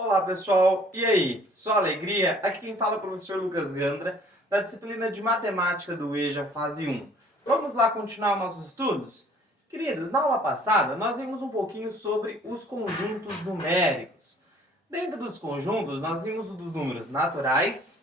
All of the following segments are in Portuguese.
Olá pessoal, e aí? Só alegria? Aqui quem fala é o professor Lucas Gandra, da disciplina de Matemática do EJA Fase 1. Vamos lá continuar nossos estudos? Queridos, na aula passada nós vimos um pouquinho sobre os conjuntos numéricos. Dentro dos conjuntos nós vimos o dos números naturais,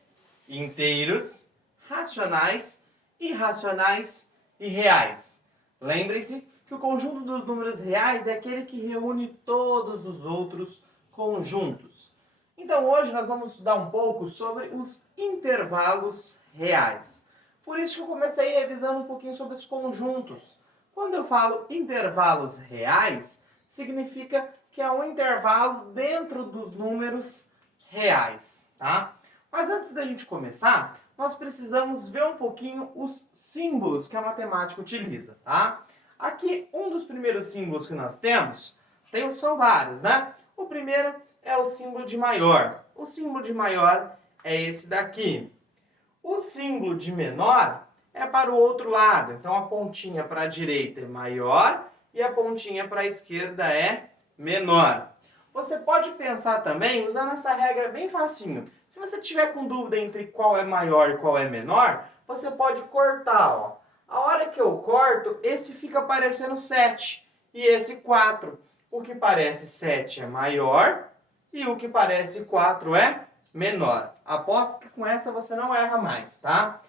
inteiros, racionais, irracionais e reais. Lembrem-se que o conjunto dos números reais é aquele que reúne todos os outros conjuntos. Então hoje nós vamos estudar um pouco sobre os intervalos reais. Por isso que eu comecei revisando um pouquinho sobre os conjuntos. Quando eu falo intervalos reais, significa que é um intervalo dentro dos números reais, tá? Mas antes da gente começar, nós precisamos ver um pouquinho os símbolos que a matemática utiliza, tá? Aqui, um dos primeiros símbolos que nós temos, são vários, né? O primeiro é o símbolo de maior. O símbolo de maior é esse daqui. O símbolo de menor é para o outro lado. Então, a pontinha para a direita é maior e a pontinha para a esquerda é menor. Você pode pensar também usando essa regra bem facinho. Se você tiver com dúvida entre qual é maior e qual é menor, você pode cortar, ó. A hora que eu corto, esse fica parecendo 7 e esse 4. O que parece 7 é maior e o que parece 4 é menor. Aposto que com essa você não erra mais, tá?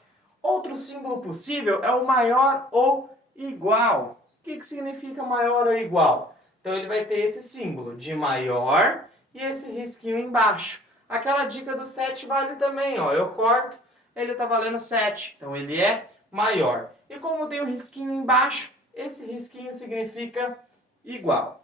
Outro símbolo possível é o maior ou igual. O que significa maior ou igual? Então ele vai ter esse símbolo de maior e esse risquinho embaixo. Aquela dica do 7 vale também, ó. Eu corto, ele está valendo 7. Então ele é maior. E como tem o risquinho embaixo, esse risquinho significa igual.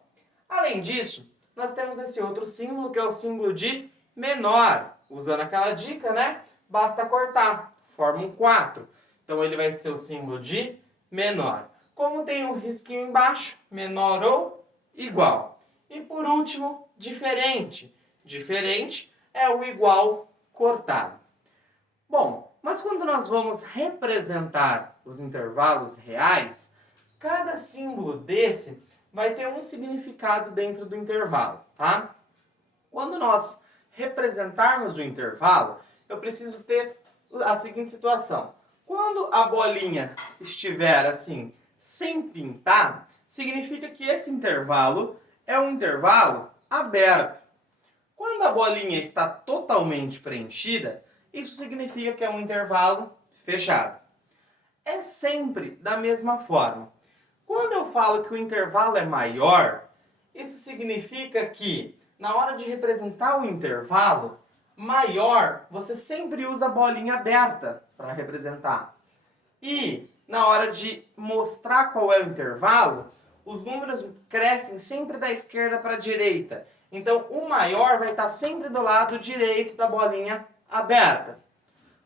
Além disso, nós temos esse outro símbolo, que é o símbolo de menor. Usando aquela dica, né? Basta cortar. Forma um 4. Então ele vai ser o símbolo de menor. Como tem um risquinho embaixo, menor ou igual. E por último, diferente. Diferente é o igual cortado. Bom, mas quando nós vamos representar os intervalos reais, cada símbolo desse vai ter um significado dentro do intervalo, tá? Quando nós representarmos o intervalo, eu preciso ter a seguinte situação. Quando a bolinha estiver assim, sem pintar, significa que esse intervalo é um intervalo aberto. Quando a bolinha está totalmente preenchida, isso significa que é um intervalo fechado. É sempre da mesma forma. Quando eu falo que o intervalo é maior, isso significa que, na hora de representar o intervalo, maior, você sempre usa a bolinha aberta para representar. E, na hora de mostrar qual é o intervalo, os números crescem sempre da esquerda para a direita. Então, o maior vai estar sempre do lado direito da bolinha aberta.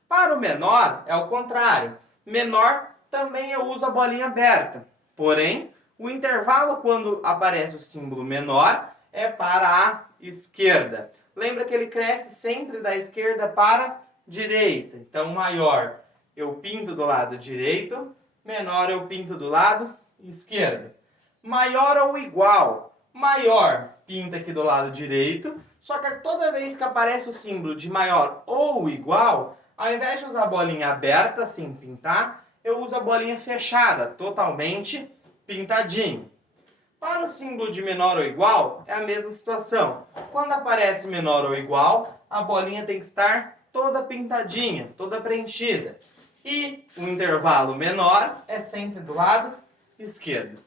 Para o menor, é o contrário. Menor, também eu uso a bolinha aberta. Porém, o intervalo quando aparece o símbolo menor é para a esquerda. Lembra que ele cresce sempre da esquerda para a direita. Então, maior eu pinto do lado direito, menor eu pinto do lado esquerdo. Maior ou igual. Maior pinta aqui do lado direito, só que toda vez que aparece o símbolo de maior ou igual, ao invés de usar a bolinha aberta, sem pintar, eu uso a bolinha fechada, totalmente pintadinho. Para o símbolo de menor ou igual, é a mesma situação. Quando aparece menor ou igual, a bolinha tem que estar toda pintadinha, toda preenchida. E o intervalo menor é sempre do lado esquerdo.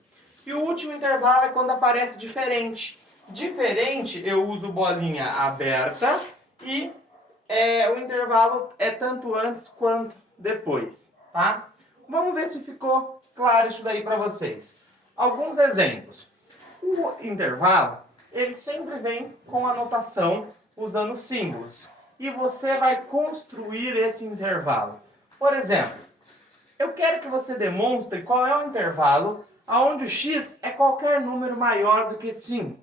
E o último intervalo é quando aparece diferente. Diferente, eu uso bolinha aberta e o intervalo é tanto antes quanto depois, tá? Vamos ver se ficou claro isso daí para vocês. Alguns exemplos. O intervalo, ele sempre vem com a notação usando símbolos. E você vai construir esse intervalo. Por exemplo, eu quero que você demonstre qual é o intervalo onde o x é qualquer número maior do que 5.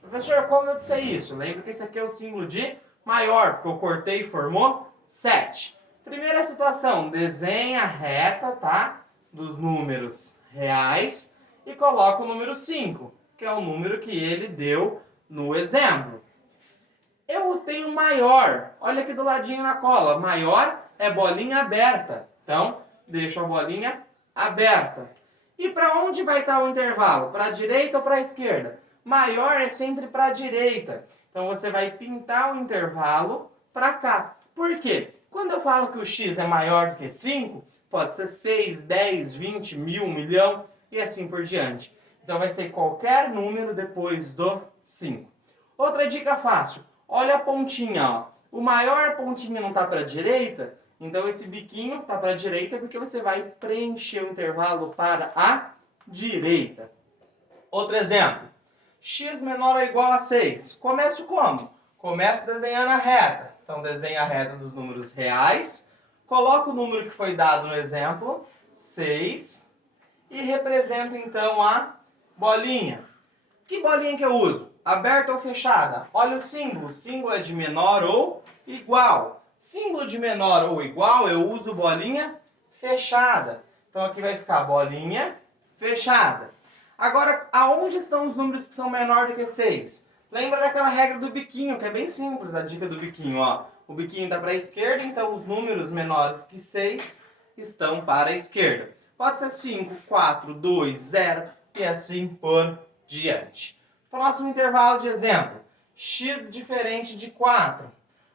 Professor, como eu disse isso? Lembra que esse aqui é o símbolo de maior, porque eu cortei e formou 7. Primeira situação, desenha a reta, tá? Dos números reais e coloca o número 5, que é o número que ele deu no exemplo. tem o maior, olha aqui do ladinho na cola, maior é bolinha aberta. Então, deixo a bolinha aberta. E para onde vai estar o intervalo? Para a direita ou para a esquerda? Maior é sempre para a direita. Então, você vai pintar o intervalo para cá. Por quê? Quando eu falo que o x é maior do que 5, pode ser 6, 10, 20, 1000, 1.000.000 e assim por diante. Então, vai ser qualquer número depois do 5. Outra dica fácil. Olha a pontinha, ó. O maior pontinho não está para a direita, então esse biquinho está para a direita porque você vai preencher o intervalo para a direita. Outro exemplo. X menor ou igual a 6. Começo como? Começo desenhando a reta. Então, desenho a reta dos números reais. Coloco o número que foi dado no exemplo, 6. E represento, então, a bolinha. Que bolinha que eu uso? Aberta ou fechada? Olha o símbolo. O símbolo é de menor ou igual. Símbolo de menor ou igual, eu uso bolinha fechada. Então, aqui vai ficar bolinha fechada. Agora, aonde estão os números que são menor do que 6? Lembra daquela regra do biquinho, que é bem simples, a dica do biquinho, ó. O biquinho está para a esquerda, então os números menores que 6 estão para a esquerda. Pode ser 5, 4, 2, 0 e assim por diante. Próximo intervalo de exemplo. X diferente de 4.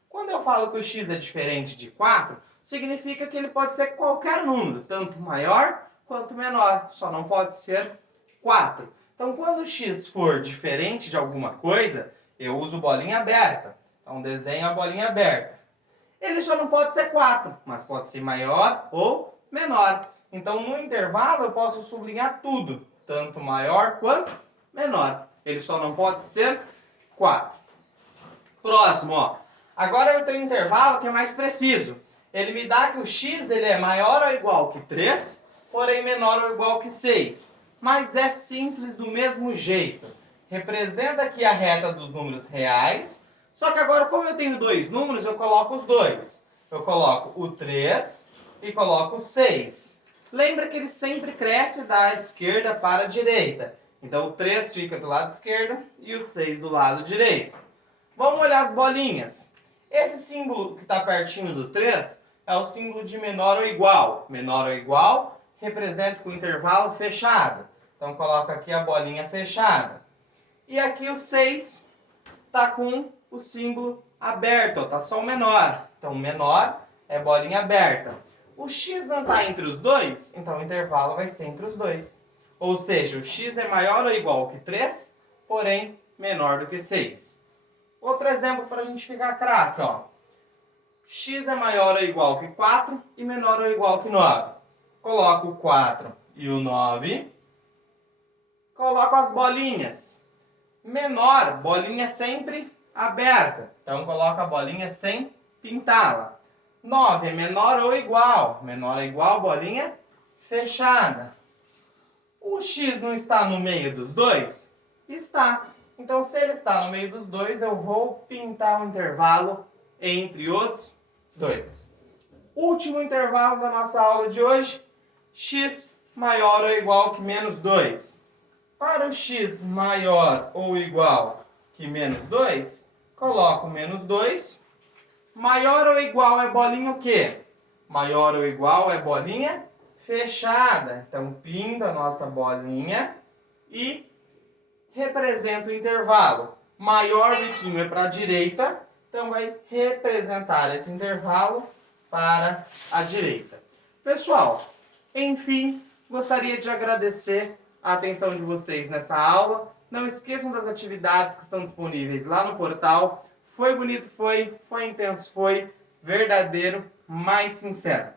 Quando eu falo que o x é diferente de 4, significa que ele pode ser qualquer número, tanto maior quanto menor, só não pode ser 4. Então, quando o x for diferente de alguma coisa, eu uso bolinha aberta. Então, desenho a bolinha aberta. Ele só não pode ser 4, mas pode ser maior ou menor. Então, no intervalo, eu posso sublinhar tudo, tanto maior quanto menor. Ele só não pode ser 4. Próximo, ó. Agora eu tenho um intervalo que é mais preciso. Ele me dá que o x ele é maior ou igual que 3, porém menor ou igual que 6. Mas é simples do mesmo jeito. Representa aqui a reta dos números reais. Só que agora, como eu tenho dois números, eu coloco os dois. Eu coloco o 3 e coloco o 6. Lembra que ele sempre cresce da esquerda para a direita. Então, o 3 fica do lado esquerdo e o 6 do lado direito. Vamos olhar as bolinhas. Esse símbolo que está pertinho do 3 é o símbolo de menor ou igual. Menor ou igual representa com o intervalo fechado. Então, coloco aqui a bolinha fechada. E aqui o 6 está com o símbolo aberto, está só o menor. Então, menor é bolinha aberta. O x não está entre os dois, então o intervalo vai ser entre os dois. Ou seja, o x é maior ou igual que 3, porém menor do que 6. Outro exemplo para a gente ficar craque, ó. X é maior ou igual que 4 e menor ou igual que 9. Coloco o 4 e o 9. Coloco as bolinhas. Menor, bolinha sempre aberta. Então, coloco a bolinha sem pintá-la. 9 é menor ou igual. Menor ou igual, bolinha fechada. O x não está no meio dos dois? Está. Então, se ele está no meio dos dois, eu vou pintar o intervalo entre os dois. Último intervalo da nossa aula de hoje. X maior ou igual que menos 2. Para o x maior ou igual que menos 2, coloco menos 2. Maior ou igual é bolinha o quê? Maior ou igual é bolinha fechada. Então, pinto a nossa bolinha e representa o intervalo. Maior biquinho é para a direita, então vai representar esse intervalo para a direita. Pessoal, enfim, gostaria de agradecer a atenção de vocês nessa aula. Não esqueçam das atividades que estão disponíveis lá no portal. Foi bonito, foi intenso, foi verdadeiro, mais sincero.